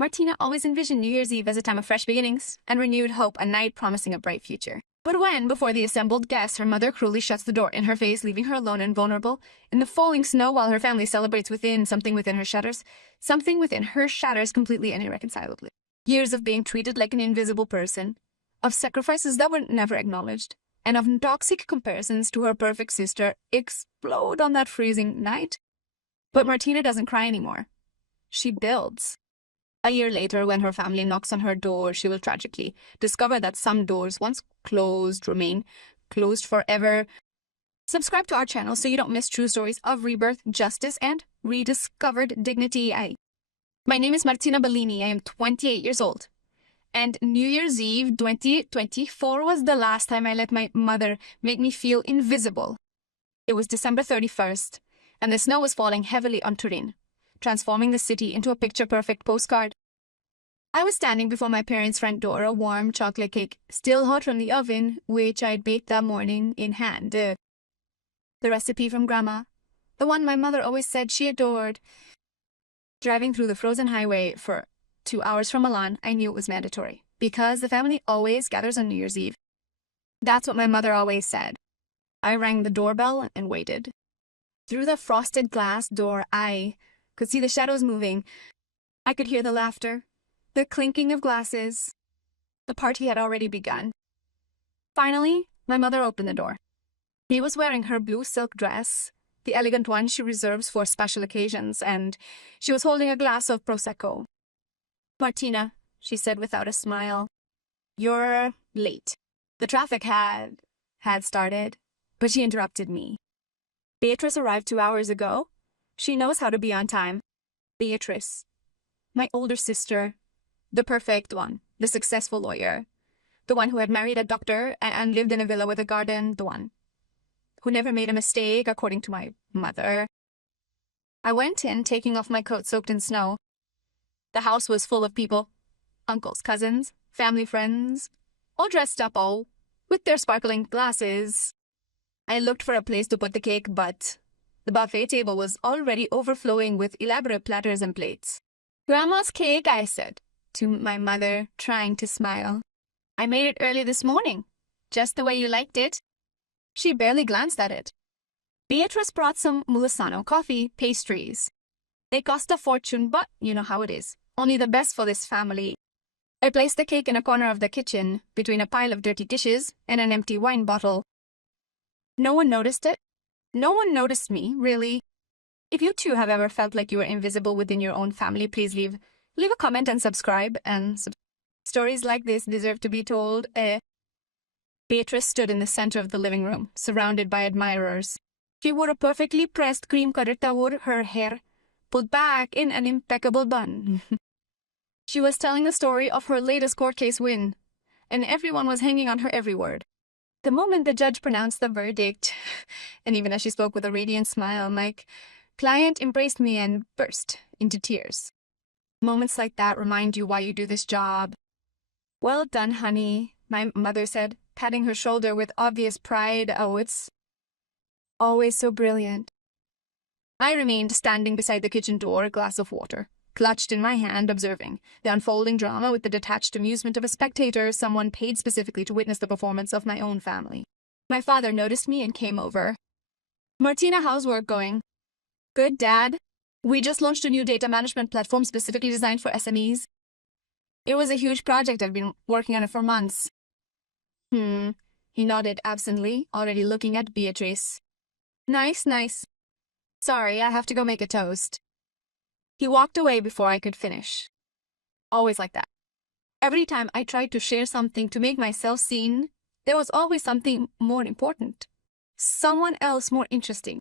Martina always envisioned New Year's Eve as a time of fresh beginnings and renewed hope, a night promising a bright future. But when, before the assembled guests, her mother cruelly shuts the door in her face, leaving her alone and vulnerable, in the falling snow while her family celebrates something within her shatters completely and irreconcilably. Years of being treated like an invisible person, of sacrifices that were never acknowledged, and of toxic comparisons to her perfect sister explode on that freezing night. But Martina doesn't cry anymore. She builds. A year later, when her family knocks on her door, she will tragically discover that some doors once closed remain closed forever. Subscribe to our channel so you don't miss true stories of rebirth, justice, and rediscovered dignity. My name is Martina Bellini. I am 28 years old. And New Year's Eve 2024 was the last time I let my mother make me feel invisible. It was December 31st, and the snow was falling heavily on Turin, transforming the city into a picture-perfect postcard. I was standing before my parents' front door, a warm chocolate cake still hot from the oven, which I'd baked that morning, in hand. The recipe from Grandma, the one my mother always said she adored. Driving through the frozen highway for 2 hours from Milan, I knew it was mandatory, because the family always gathers on New Year's Eve. That's what my mother always said. I rang the doorbell and waited. Through the frosted glass door, I could see the shadows moving. I could hear the laughter, the clinking of glasses. The party had already begun. Finally, my mother opened the door. She was wearing her blue silk dress, the elegant one she reserves for special occasions, and she was holding a glass of Prosecco. "Martina," she said without a smile, "you're late." The traffic had started, but she interrupted me. "Beatrice arrived 2 hours ago. She knows how to be on time." Beatrice, my older sister, the perfect one, the successful lawyer, the one who had married a doctor and lived in a villa with a garden, the one who never made a mistake, according to my mother. I went in, taking off my coat soaked in snow. The house was full of people, uncles, cousins, family friends, all dressed up, all with their sparkling glasses. I looked for a place to put the cake, but the buffet table was already overflowing with elaborate platters and plates. "Grandma's cake," I said to my mother, trying to smile. "I made it early this morning, just the way you liked it." She barely glanced at it. Beatrice brought some Mulisano coffee, pastries. They cost a fortune, but you know how it is. Only the best for this family. I placed the cake in a corner of the kitchen, between a pile of dirty dishes and an empty wine bottle. No one noticed it. No one noticed me, really. If you too have ever felt like you were invisible within your own family, please leave a comment and subscribe. Stories like this deserve to be told. Beatrice stood in the center of the living room, surrounded by admirers. She wore a perfectly pressed cream-colored towel, her hair pulled back in an impeccable bun. She was telling the story of her latest court case win, and everyone was hanging on her every word. The moment the judge pronounced the verdict, and even as she spoke with a radiant smile, my client embraced me and burst into tears. Moments like that remind you why you do this job. "Well done, honey," my mother said, patting her shoulder with obvious pride. "Oh, it's always so brilliant." I remained standing beside the kitchen door, a glass of water clutched in my hand, observing the unfolding drama with the detached amusement of a spectator, someone paid specifically to witness the performance of my own family. My father noticed me and came over. "Martina, how's work going?" "Good, Dad. We just launched a new data management platform specifically designed for SMEs. It was a huge project. I've been working on it for months." He nodded absently, already looking at Beatrice. Nice. Sorry, I have to go make a toast." He walked away before I could finish. Always like that. Every time I tried to share something to make myself seen, there was always something more important. Someone else more interesting.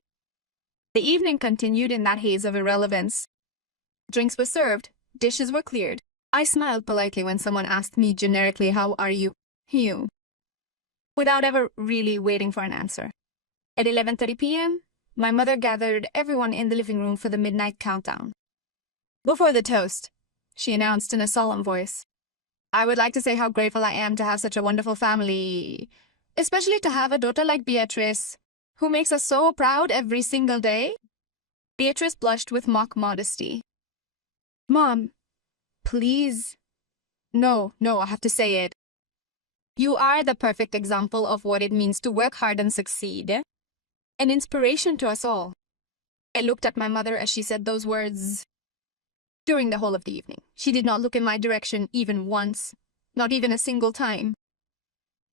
The evening continued in that haze of irrelevance. Drinks were served, dishes were cleared. I smiled politely when someone asked me generically, "How are you?" Without ever really waiting for an answer. At 11:30 p.m., my mother gathered everyone in the living room for the midnight countdown. "Before the toast," she announced in a solemn voice, "I would like to say how grateful I am to have such a wonderful family, especially to have a daughter like Beatrice, who makes us so proud every single day." Beatrice blushed with mock modesty. "Mom, Please. No, I have to say it. You are the perfect example of what it means to work hard and succeed. An inspiration to us all. I looked at my mother as she said those words. During the whole of the evening, she did not look in my direction even once, not even a single time.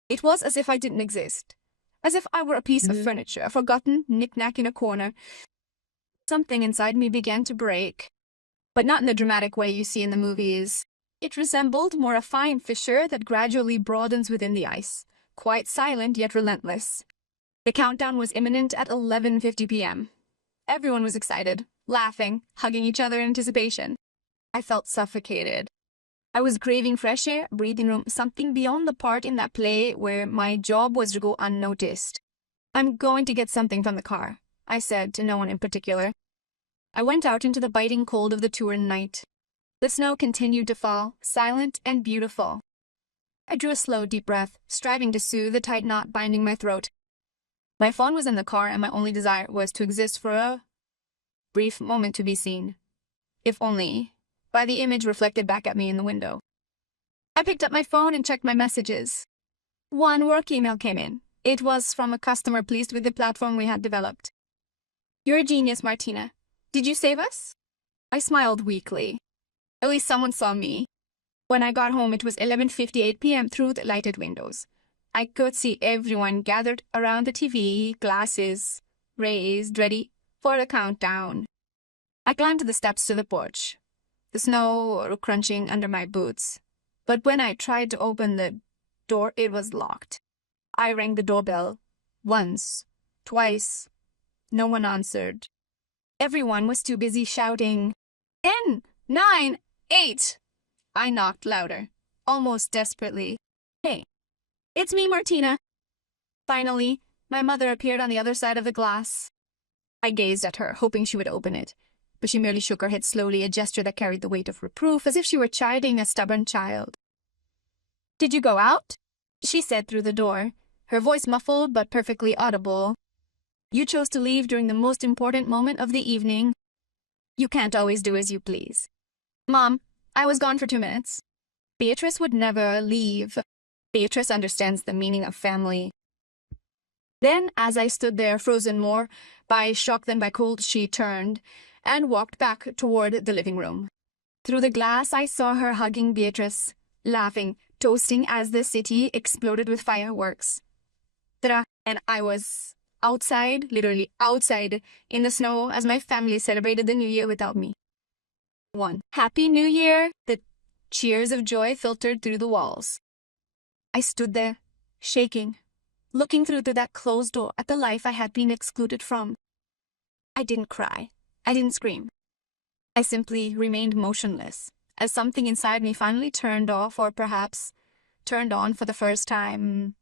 It was as if I didn't exist, as if I were a piece of furniture, a forgotten knick-knack in a corner. Something inside me began to break, but not in the dramatic way you see in the movies. It resembled more a fine fissure that gradually broadens within the ice, quite silent yet relentless. The countdown was imminent at 11:50 p.m. Everyone was excited, laughing, hugging each other in anticipation. I felt suffocated. I was craving fresh air, breathing room, something beyond the part in that play where my job was to go unnoticed. I'm going to get something from the car, I said to no one in particular. I went out into the biting cold of the Turin night. The snow continued to fall, silent and beautiful. I drew a slow, deep breath, striving to soothe the tight knot binding my throat. My phone was in the car, and my only desire was to exist for a brief moment to be seen, if only by the image reflected back at me in the window. I picked up my phone and checked my messages. One work email came in. It was from a customer pleased with the platform we had developed. You're a genius, Martina. Did you save us? I smiled weakly. At least someone saw me. When I got home, it was 11:58 p.m. through the lighted windows. I could see everyone gathered around the TV, glasses raised, ready for the countdown. I climbed the steps to the porch, the snow crunching under my boots. But when I tried to open the door, it was locked. I rang the doorbell. Once, twice. No one answered. Everyone was too busy shouting, 10, 9, 8. I knocked louder, almost desperately. Hey, it's me, Martina. Finally, my mother appeared on the other side of the glass. I gazed at her, hoping she would open it, but she merely shook her head slowly, a gesture that carried the weight of reproof, as if she were chiding a stubborn child. Did you go out? She said through the door, her voice muffled but perfectly audible. You chose to leave during the most important moment of the evening. You can't always do as you please. Mom, I was gone for 2 minutes. Beatrice would never leave. Beatrice understands the meaning of family. Then, as I stood there, frozen more by shock than by cold, she turned and walked back toward the living room. Through the glass, I saw her hugging Beatrice, laughing, toasting as the city exploded with fireworks. Ta-da! And I was outside, literally outside, in the snow as my family celebrated the New Year without me. Happy New Year! The cheers of joy filtered through the walls. I stood there, shaking, looking through to that closed door at the life I had been excluded from. I didn't cry. I didn't scream. I simply remained motionless, as something inside me finally turned off, or perhaps turned on for the first time.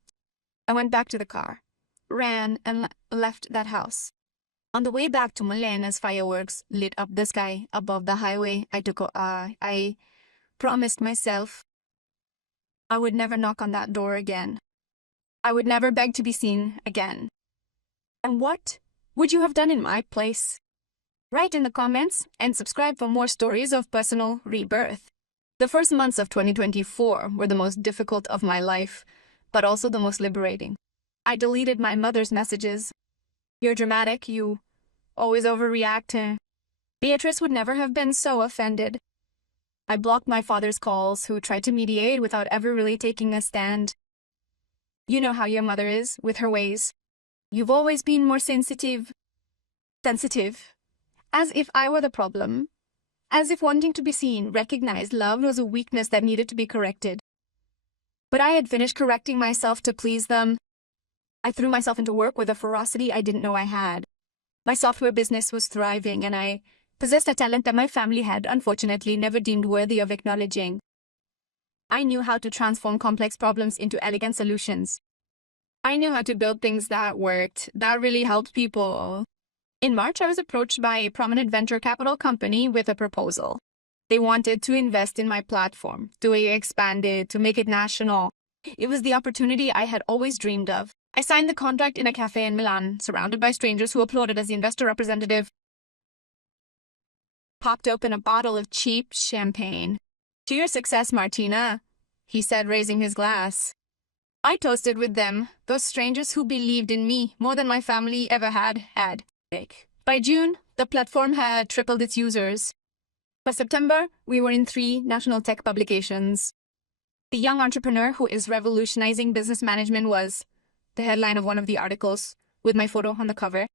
I went back to the car, ran and left that house. On the way back to Milan, as fireworks lit up the sky above the highway, I promised myself I would never knock on that door again. I would never beg to be seen again. And what would you have done in my place? Write in the comments and subscribe for more stories of personal rebirth. The first months of 2024 were the most difficult of my life, but also the most liberating. I deleted my mother's messages. You're dramatic, you always overreact. Beatrice would never have been so offended. I blocked my father's calls, who tried to mediate without ever really taking a stand. You know how your mother is with her ways. You've always been more sensitive. As if I were the problem. As if wanting to be seen, recognized, loved was a weakness that needed to be corrected. But I had finished correcting myself to please them. I threw myself into work with a ferocity I didn't know I had. My software business was thriving, and I possessed a talent that my family had, unfortunately, never deemed worthy of acknowledging. I knew how to transform complex problems into elegant solutions. I knew how to build things that worked, that really helped people. In March, I was approached by a prominent venture capital company with a proposal. They wanted to invest in my platform, to expand it, to make it national. It was the opportunity I had always dreamed of. I signed the contract in a cafe in Milan, surrounded by strangers who applauded as the investor representative popped open a bottle of cheap champagne. To your success, Martina, he said, raising his glass. I toasted with them, those strangers who believed in me more than my family ever had. By June, the platform had tripled its users. By September, we were in 3 national tech publications. The young entrepreneur who is revolutionizing business management was the headline of one of the articles, with my photo on the cover.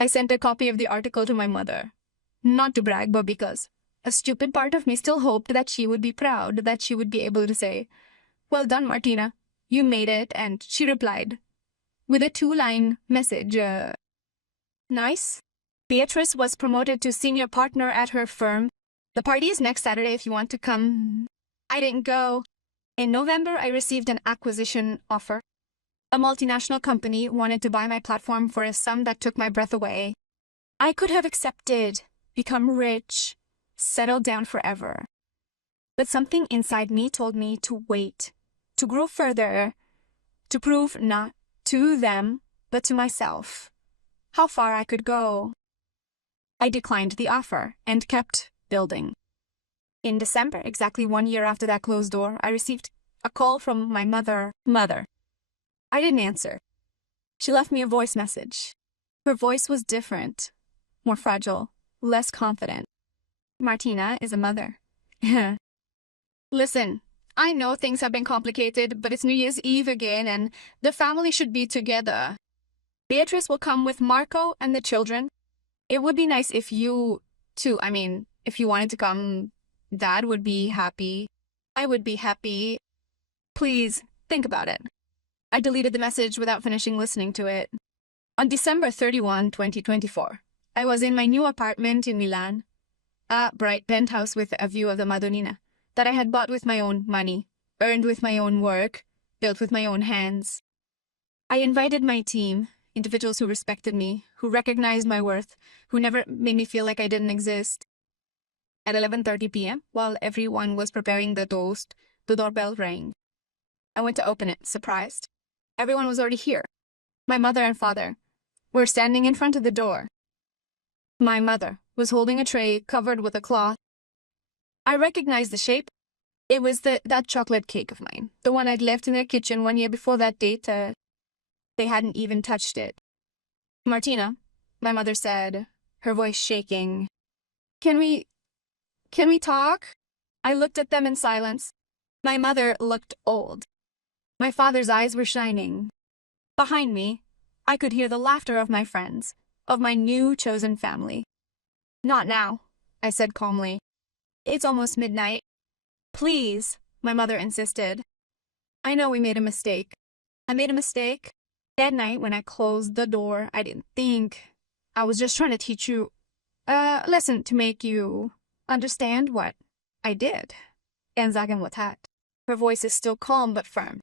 I sent a copy of the article to my mother. Not to brag, but because a stupid part of me still hoped that she would be proud, that she would be able to say, "Well done, Martina. You made it," and she replied with a 2-line message. Nice. Beatrice was promoted to senior partner at her firm. The party is next Saturday if you want to come. I didn't go. In November, I received an acquisition offer. A multinational company wanted to buy my platform for a sum that took my breath away. I could have accepted, become rich, settle down forever. But something inside me told me to wait, to grow further, to prove not to them, but to myself how far I could go. I declined the offer and kept building. In December, exactly 1 year after that closed door, I received a call from my mother. I didn't answer. She left me a voice message. Her voice was different, more fragile, less confident. Martina is a mother. Listen, I know things have been complicated, but it's New Year's Eve again, and the family should be together. Beatrice will come with Marco and the children. It would be nice if you, too, if you wanted to come, Dad would be happy. I would be happy. Please, think about it. I deleted the message without finishing listening to it. On December 31, 2024, I was in my new apartment in Milan, a bright penthouse with a view of the Madonnina that I had bought with my own money, earned with my own work, built with my own hands. I invited my team, individuals who respected me, who recognized my worth, who never made me feel like I didn't exist. At 11:30 p.m., while everyone was preparing the toast, the doorbell rang. I went to open it, surprised. Everyone was already here. My mother and father were standing in front of the door. My mother was holding a tray covered with a cloth. I recognized the shape. It was that chocolate cake of mine, the one I'd left in their kitchen 1 year before that date. They hadn't even touched it. Martina, my mother said, her voice shaking. Can we talk? I looked at them in silence. My mother looked old. My father's eyes were shining. Behind me, I could hear the laughter of my friends, of my new chosen family. Not now, I said calmly. It's almost midnight. Please, my mother insisted. I know we made a mistake. I made a mistake. That night when I closed the door, I didn't think. I was just trying to teach you a lesson to make you understand what I did. And sagen what hat. Her voice is still calm but firm.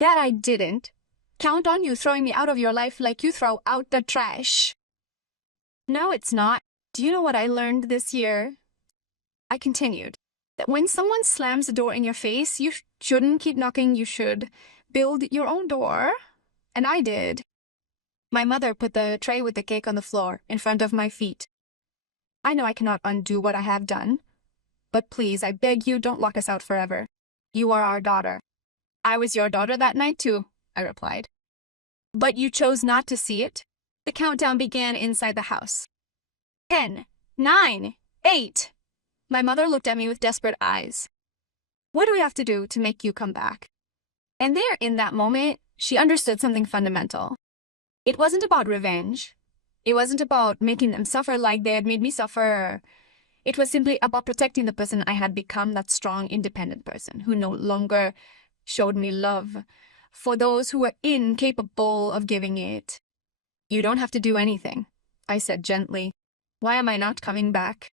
That I didn't count on you throwing me out of your life like you throw out the trash. No, it's not. Do you know what I learned this year? I continued. That when someone slams the door in your face, you shouldn't keep knocking. You should build your own door. And I did. My mother put the tray with the cake on the floor in front of my feet. I know I cannot undo what I have done, but please, I beg you, don't lock us out forever. You are our daughter. I was your daughter that night too, I replied. But you chose not to see it. The countdown began inside the house. 10, 9, 8. My mother looked at me with desperate eyes. What do we have to do to make you come back? And there, in that moment, she understood something fundamental. It wasn't about revenge. It wasn't about making them suffer like they had made me suffer. It was simply about protecting the person I had become, that strong, independent person who no longer showed me love for those who were incapable of giving it. You don't have to do anything, I said gently. Why am I not coming back?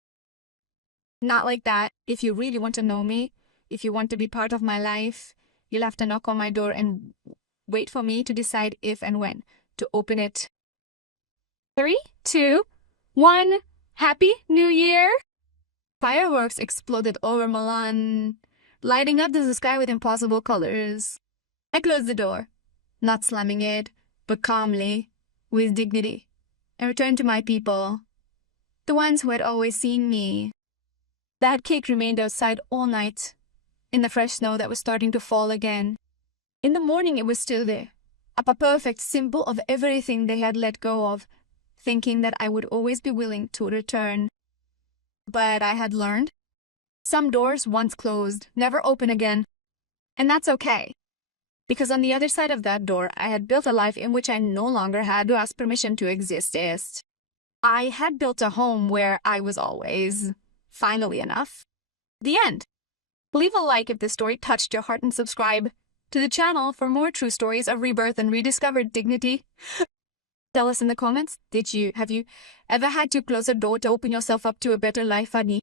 Not like that. If you really want to know me, if you want to be part of my life, you'll have to knock on my door and wait for me to decide if and when to open it. 3, 2, 1. Happy New Year! Fireworks exploded over Milan, lighting up the sky with impossible colors. I closed the door, not slamming it, but calmly, with dignity, and returned to my people, the ones who had always seen me. That cake remained outside all night, in the fresh snow that was starting to fall again. In the morning it was still there, a perfect symbol of everything they had let go of, thinking that I would always be willing to return. But I had learned, some doors once closed never open again. And that's okay. Because on the other side of that door, I had built a life in which I no longer had to ask permission to exist. I had built a home where I was always, finally enough. The end. Leave a like if this story touched your heart and subscribe to the channel for more true stories of rebirth and rediscovered dignity. Tell us in the comments, have you ever had to close a door to open yourself up to a better life, Ogni?